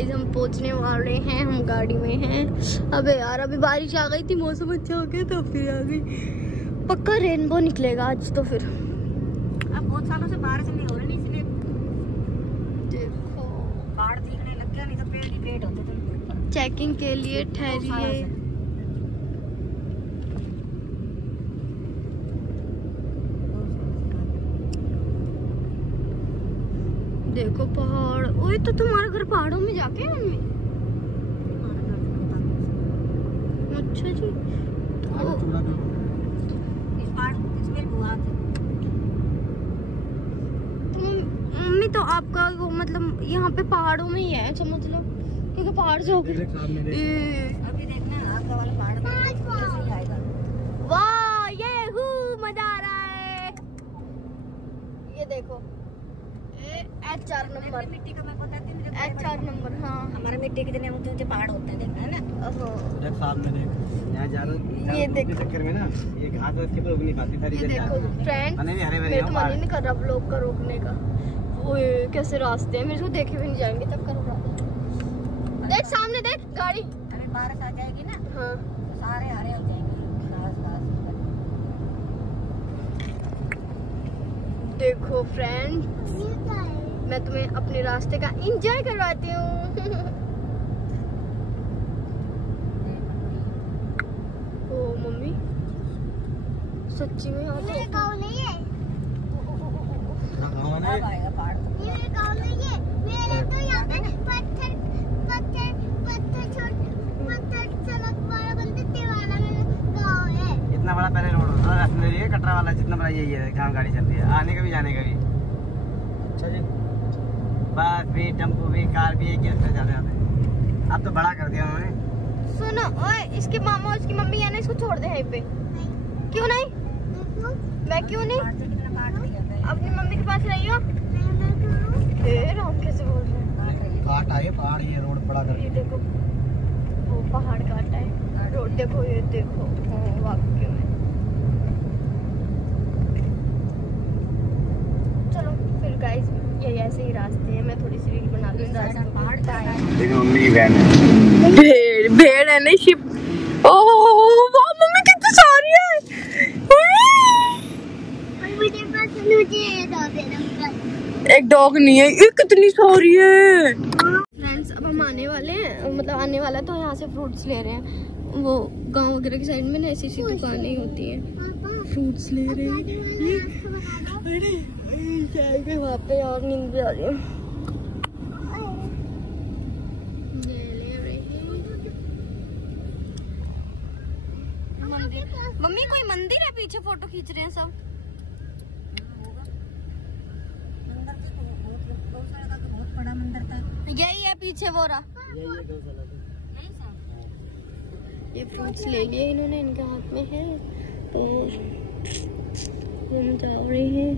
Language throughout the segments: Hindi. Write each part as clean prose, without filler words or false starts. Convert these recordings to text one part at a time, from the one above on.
गाइस हम पहुंचने वाले हैं, हम गाड़ी में हैं। अबे यार अभी बारिश आ गई थी, मौसम अच्छा हो गया तो फिर आ गई। पक्का रेनबो निकलेगा आज तो। फिर अब बहुत सालों से बारिश नहीं हो रही, इसलिए देखो पहाड़ दिखने लग गया, नहीं तो पेड़ ही पेड़ होते थे। चेकिंग के लिए ठहरिए। देखो पहाड़। ओए तो तुम्हारा घर पहाड़ों में जाके है मम्मी? अच्छा जी। मम्मी तो आपका वो मतलब यहाँ पे पहाड़ों में ही है समझ लो, क्योंकि पहाड़ से होकर अभी देखना आपका वाला पहाड़ आएगा। वाह ये मजा आ रहा है। ये देखो HR नंबर, मिट्टी का मैं बताती हूँ। HR number. हाँ हमारे मिट्टी कितने ऊंचे ऊंचे पहाड़ होते हैं, देखना है ना। देख सामने देख, यहाँ जा रहा ये देख चक्कर में ना ये घास के ऊपर नहीं पाती सारी। ये देखो फ्रेंड, मेरे तो मन ही नहीं कर रहा ब्लॉग का रोकने का। ओए कैसे रास्ते हैं, मेरे को देखे भी नहीं जाएंगे। तब करो देख सामने देख गाड़ी। अभी बारिश आ जाएगी ना। हाँ तो सारे हरे हो जाएंगे घास। देखो फ्रेंड, मैं तुम्हें अपने रास्ते का एंजॉय करवाती हूँ। ओ मम्मी सच्ची में यहाँ तो गाँव नहीं है। अब आएगा पहाड़। ये मेरा गाँव नहीं है, मेरा तो यहाँ पे पत्थर सड़क वाला बनते वाला मेरा गाँव है। इतना बड़ा पहले रोड होता है रास्ते में, कटरा वाला जितना बड़ा यही है जहाँ गाड़ी चलती है, आने का भी जाने का भी। अच्छा जी, बस भी टेम्पो भी कार भी एक ही रास्ते जाते हैं। अब तो बड़ा कर दिया उन्होंने। सुनो ओए, इसके मामा और इसकी मम्मी है ना, इसको छोड़ दे यहीं पे। क्यों नहीं? मैं क्यों नहीं? अपनी मम्मी के पास रही हो। फिर हम कैसे बोल रहे हैं? काटा है पहाड़, ये रोड बड़ा कर। ये देखो वो पहाड़ काटा है, रोड देखो, ये देखो। वाकई में चलो फिर गाइस ये ऐसे ही रास्ते हैं। मैं थोड़ी सी रील बना लूँ भेड़ है नहीं शिप। ओह वाह मम्मी कितनी सारी है। एक डॉग नहीं है, ये कितनी सारी है। फ्रेंड्स अब हम आने वाले हैं, मतलब आने वाला तो यहाँ से फ्रूट्स ले रहे हैं। वो गांव वगैरह की साइड में ना ऐसी सी दुकानें ही होती हैं, फ्रूट्स ले रहे हैं। जाएंगे वहाँ पे और नींद भी आ रही है। मम्मी कोई मंदिर है पीछे, फोटो खींच रहे हैं सब। बहुत बड़ा मंदिर था। यही है पीछे वो रहा। ये फ्रूट्स ले लिए इन्होंने, इनके हाथ में है तो हम जा रहे हैं।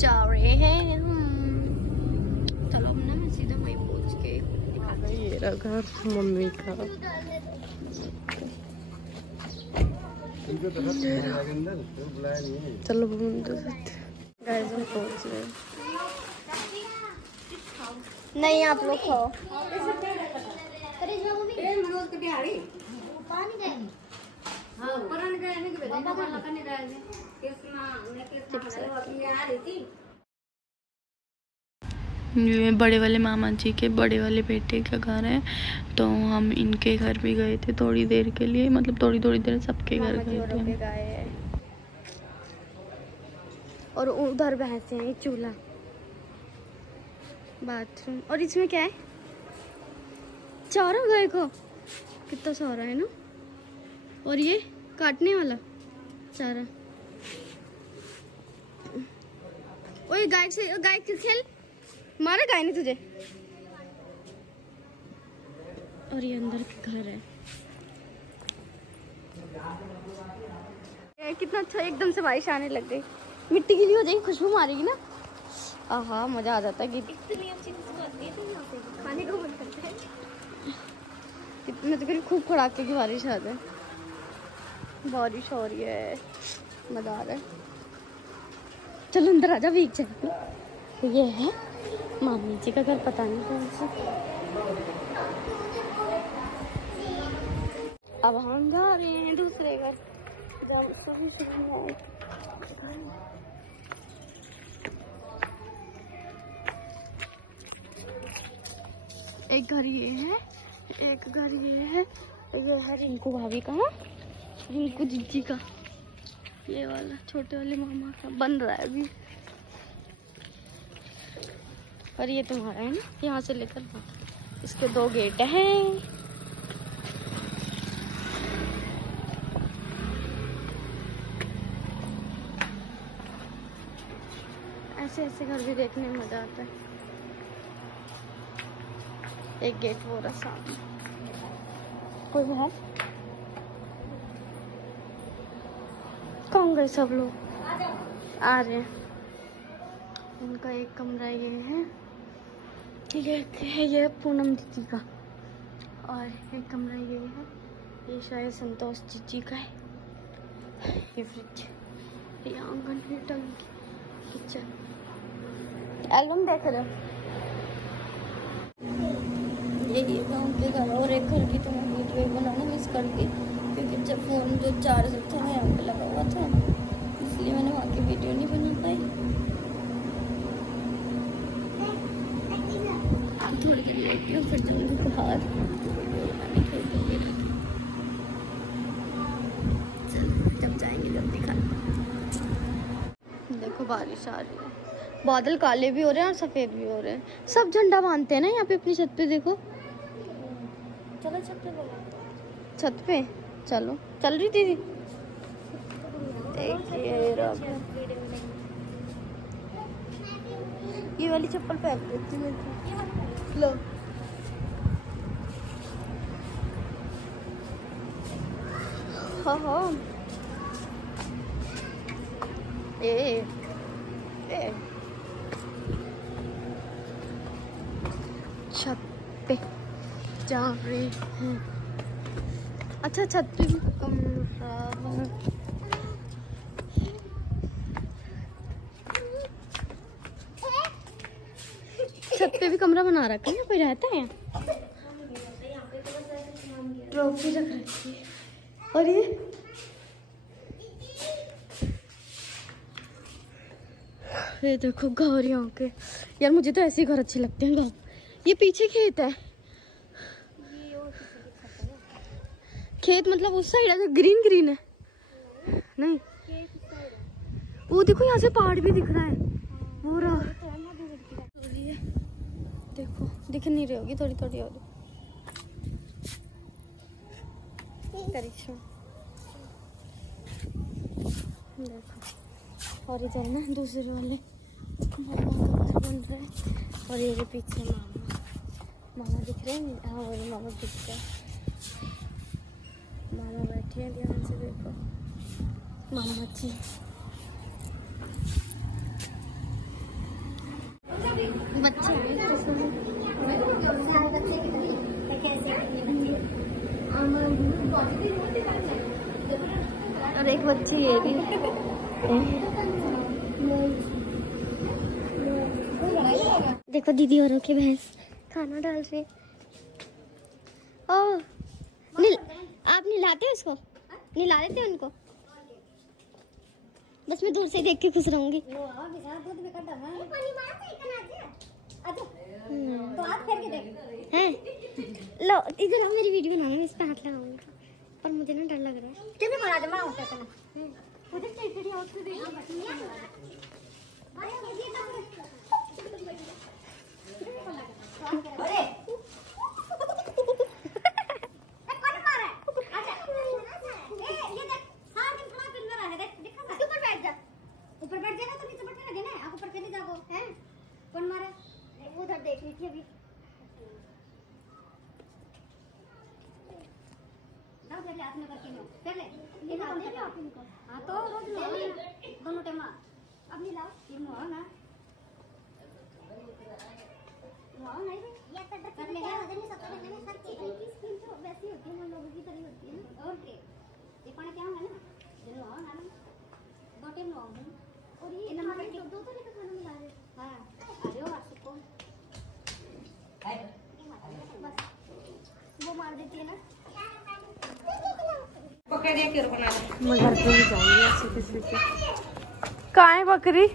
जा रहे हैं हम। चलो अब ना मैं सीधा वहीं पहुंच के ये रहा घर मम्मी का। चलो गाइस हम पहुंच गए। नहीं आप लोग खाओ। ये बड़े वाले मामा जी के बड़े वाले बेटे का घर है, तो हम इनके घर भी गए थे थोड़ी देर के लिए, मतलब थोड़ी देर सबके घर गए थे। और उधर भैंसे हैं, चूल्हा, बाथरूम। और इसमें क्या है? चारा गाय को, कितना सारा है ना। और ये काटने वाला चारा। ओए गाय से खेल, मारा गाय ने तुझे। और ये अंदर का घर है। कितना अच्छा, एकदम से बारिश आने लग गई। मिट्टी गीली हो जाएगी, खुशबू मारेगी ना। आहा मजा आ जाता है। इतनी अच्छी खुशबू आती है तो यहाँ पे खाने को मन करता है। मैं तो करीब खूब कड़ाके की बारिश आ जाए। बारिश हो रही है, मजा आ रहा है। चलो अंदर आजा, भीग जाएगी। तो ये है मामी जी का घर, पता नहीं कौन सा। अब हम जा रहे हैं दूसरे घर। एक घर ये है, एक घर ये है रिंकू भाभी का, रिंकू जीजी का। ये वाला छोटे वाले मामा का बन रहा है अभी। और ये तुम्हारा है ना, यहाँ से लेकर वहाँ। इसके 2 गेट हैं। ऐसे ऐसे घर भी देखने में मजा आता है। एक गेट वो रहा सामने। कोई है? कौन गए सब लोग? आ रहे हैं। उनका एक कमरा ये है, ये पूनम दीदी का। और एक कमरा ये है, ये शायद संतोष जीजी का है। ये फ्रिज, ये आंगन है, टंकी, किचन। एल्बम देख रहे हो? यही गाँव के घर। और एक घर की तो मैं वीडियो बनाना मिस कर दी, क्योंकि जब फोन जो चार्जर था वो यहाँ पे लगा हुआ था, इसलिए मैंने वहाँ की वीडियो नहीं बना पाई। थोड़ी देर लेटी हूँ, फिर जाऊँगी बाहर वीडियो बनाने के लिए। चलो जब जाएंगे जब दिखा। देखो बारिश आ रही है, बादल काले भी हो रहे हैं और सफेद भी हो रहे हैं। सब झंडा बांधते हैं ना यहाँ पे अपनी छत पे। देखो चलो छत पे बोलो। छत पे चलो। चल रही दीदी? देखिए ये वाली चप्पल पहन लेती हूँ। लो हाँ हाँ। ए छत पे जा रहे हैं। अच्छा छत पे भी कमरा छत पे भी कमरा बना रखा है। कोई रहता है? ट्रॉफी रख रखी है। और ये देखो घर यहाँ के। यार मुझे तो ऐसे ही घर अच्छे लगते हैं गाँव। ये पीछे खेत है। खेत मतलब उस साइड है, ग्रीन ग्रीन है। नहीं वो देखो यहाँ से पहाड़ भी दिख रहा है। वो रहा, देखो दिख नहीं रही होगी, थोड़ी थोड़ी और करिश्मा। देखो और इधर ना दूसरे वाले मामा का घर बन रहा है। और ये पीछे मामा दिख रहे हैं। हाँ वही मामा दिख रहे हैं। मामा बैठे हैं, ध्यान से देखो मामा जी। बच्चे और एक बच्ची ये भी। देखो दीदी औरों की भैंस खाना डाल रही। ओ आप नहलाते हो इसको? नहला देते हो उनको? बस मैं दूर से देख के खुश रहूंगी। तो हाथ फेर के देख। हैं? लो इधर आओ, मेरी वीडियो बनाना, मैं इस पे हाथ लगाऊंगी। पर मुझे ना डर लग रहा है। कितने बड़ा जमा होता है ना। उधर टेढ़ी आउट से देखो। अरे कौन मारा है? अच्छा ये देख सारा दिन खड़ा पिल रहा है। देख दिखा ना, ऊपर बैठ जा। ऊपर बैठ जाएगा तो नीचे बैठने लगे ना। आप ऊपर कैसे जाओ? हैं कौन मारा? उधर देख रही थी अभी। ना फिर ले आपने करके लो। फिर ले ये ना दे दो आप इनको। हां तो रोज लो दोनों टाइम। अब नहीं लाओ, ये मुआ ना मुआ नहीं ये तो कर लेगा वजन नहीं सकता करने में हर चीज की स्किन तो वैसी होती है, हम लोगों की तरह होती है। और के ये पानी क्या होगा ना ये मुआ ना गोटे मुआ और ये नमक के दो तरह का खाना मिला रहे। हां अरे वाह सबको बस वो मार देती है ना। पकड़िए क्यों बना ले मैं घर पे ही जाऊंगी ऐसे किसी के। कहाँ है बकरी?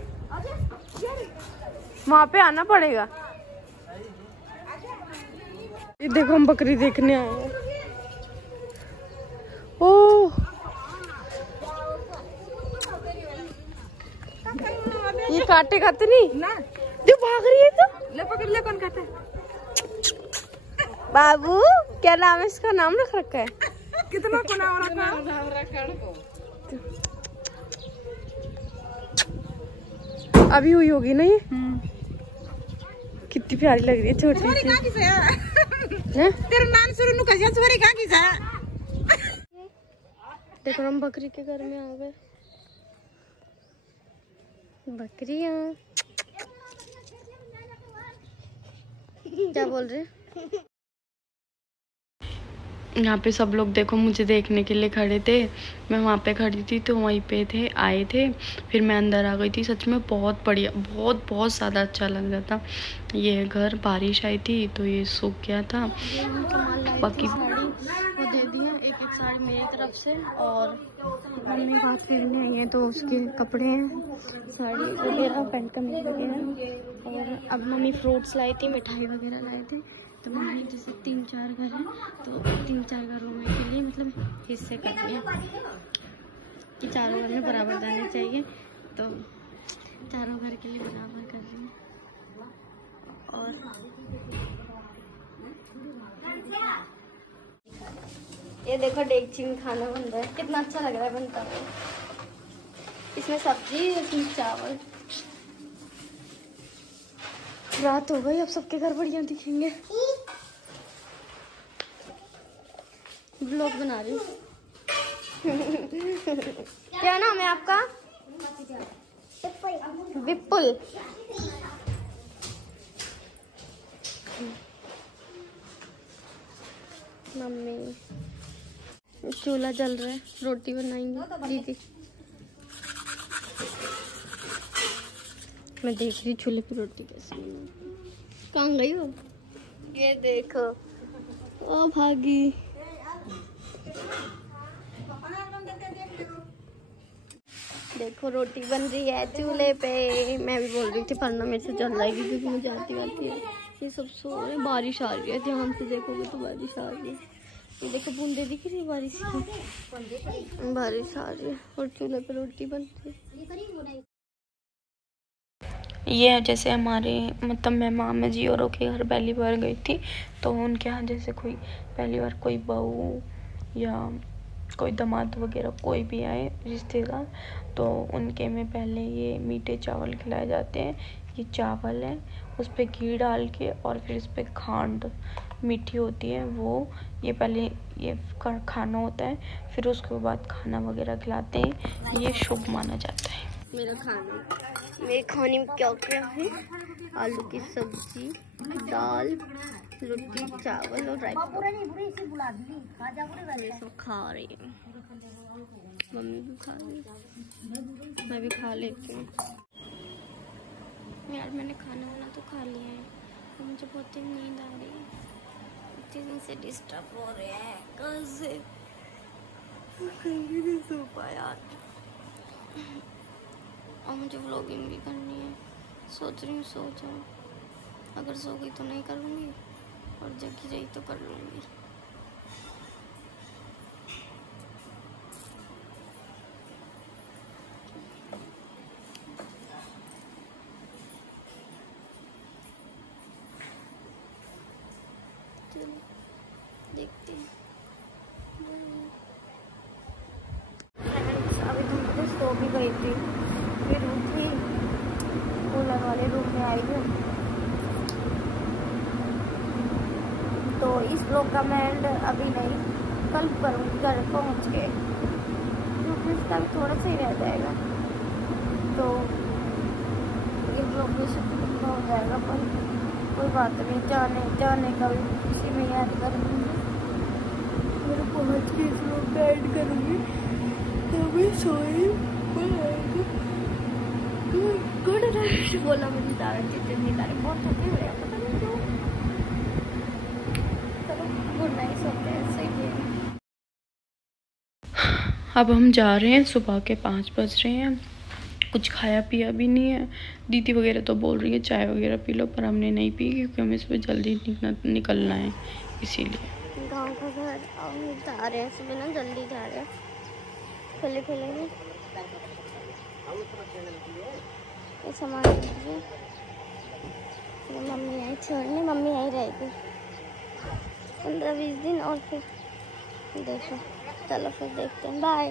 वहाँ पे आना पड़ेगा। ये देखो हम बकरी देखने आए हैं। ओह ये काटे खाते नहीं ना जो भाग रही है तो ले पकड़ ले, कौन खाता है? बाबू क्या नाम है इसका? नाम रख रखा है। कितना कोना हो रखा अभी हुई होगी ना ये। कितनी प्यारी लग रही है छोटी छोरी सी। कहां की से हैं? तेरा नाम सुरू नु कजिया छोरी कहां की से? देखो हम बकरी के घर में आ गए। बकरियां क्या बोल रहे? यहाँ पे सब लोग देखो मुझे देखने के लिए खड़े थे। मैं वहाँ पे खड़ी थी तो वहीं पे थे आए थे, फिर मैं अंदर आ गई थी। सच में बहुत बढ़िया, बहुत बहुत ज़्यादा अच्छा लग रहा था। ये घर बारिश आई थी तो ये सूख गया था। बाकी साड़ी वो दे दी है, एक एक साड़ी मेरी तरफ से, और मम्मी बात फिरने आई है तो उसके कपड़े हैं, साड़ी वगैरह, पैंट कमीज वगैरह। और अब मम्मी फ्रूट्स लाई थी, मिठाई वगैरह लाए थे। तो मैंने जैसे 3-4 घर हैं तो 3-4 घरों में के लिए मतलब हिस्से कर दिए कि चारों घर में बराबर जाने चाहिए, तो चारों घर के लिए बराबर कर रही हूँ। और ये देखो डेगची में खाना बन रहा है, कितना अच्छा लग रहा है बनता है। इसमें सब्जी, इसमें चावल। रात हो गई, अब सबके घर बढ़िया दिखेंगे। ब्लॉग बना रही हूँ। क्या नाम है आपका? विपुल। मम्मी चूल्हा जल रहा है, रोटी बनाएंगे दीदी। मैं देख रही चूल्हे की रोटी कैसे बनाऊं। कहाँ गई हो? ये देखो, ओ भागी। देखो रोटी बन रही है चूल्हे पे। मैं भी बोल रही थी पढ़ना मेरे से जल जाएगी क्योंकि मुझे आती है। ये सब सो रहे, बारिश आ रही है, ध्यान से देखोगे तो बारिश आ रही है। ये देखो बूंदे दिख रही है बारिश की, बारिश आ रही है और चूल्हे पे रोटी बनती है। ये जैसे हमारे मतलब मैं मामा जी औरों के घर पहली बार गई थी तो उनके यहाँ जैसे कोई पहली बार कोई बहू या कोई दामाद वगैरह कोई भी आए रिश्तेदार तो उनके में पहले ये मीठे चावल खिलाए जाते हैं। ये चावल है, उस पर घी डाल के और फिर इस पर खांड मीठी होती है वो, ये पहले ये खाना होता है, फिर उसके बाद खाना वगैरह खिलाते हैं। ये शुभ माना जाता है। मेरा खाना, मेरे खाने में क्या क्या है? आलू की सब्जी, दाल, रोटी, चावल और रायता। मैं सब खा रही हूँ, मम्मी भी खा रही है, मैं भी खा लेती हूँ। यार मैंने खाना वाना तो खा लिया है तो मुझे बहुत ही नींद आ रही है। इतने दिन से डिस्टर्ब हो रहे हैं, कल से कहीं भी नहीं सो पाया और मुझे व्लॉगिंग भी करनी है। सोच रही हूँ सो जाऊँ, अगर सो गई तो नहीं करूँगी और जगी रही तो कर लूँगी। देखते हैं। अभी तो सो भी गई थी, फिर उठी, कूलर वाले रूम में आई हूँ। तो इस ब्लॉग का मैं एंड अभी नहीं, कल करूँगी घर पहुँच के, क्योंकि इसका भी थोड़ा सा ही रह जाएगा। तो लंबे से हो जाएगा, पर कोई बात नहीं, जाने का भी इसी में ऐड कर दूँगी। मेरे पहुँच के इस लोग का ऐड करूँगी तभी सोई। गुड नाइट बोला मुझे, तारक जितनी तारीख बहुत थके हुए हैं, पता नहीं क्यों। चलो गुड नाइट, सोते हैं, सही है। अब हम जा रहे हैं, सुबह के 5 बज रहे हैं, कुछ खाया पिया भी नहीं है। दीदी वगैरह तो बोल रही है चाय वगैरह पी लो, पर हमने नहीं पी क्योंकि हमें सुबह जल्दी निकलना है, इसीलिए। गांव का घर जा रहे हैं सुबह ना, जल्दी जा रहे हैं, खुले में ये सामान लीजिए। मम्मी आई छोड़ने, मम्मी आई रहेगी 15-20 दिन और फिर देखो। चलो फिर देखते हैं, बाय।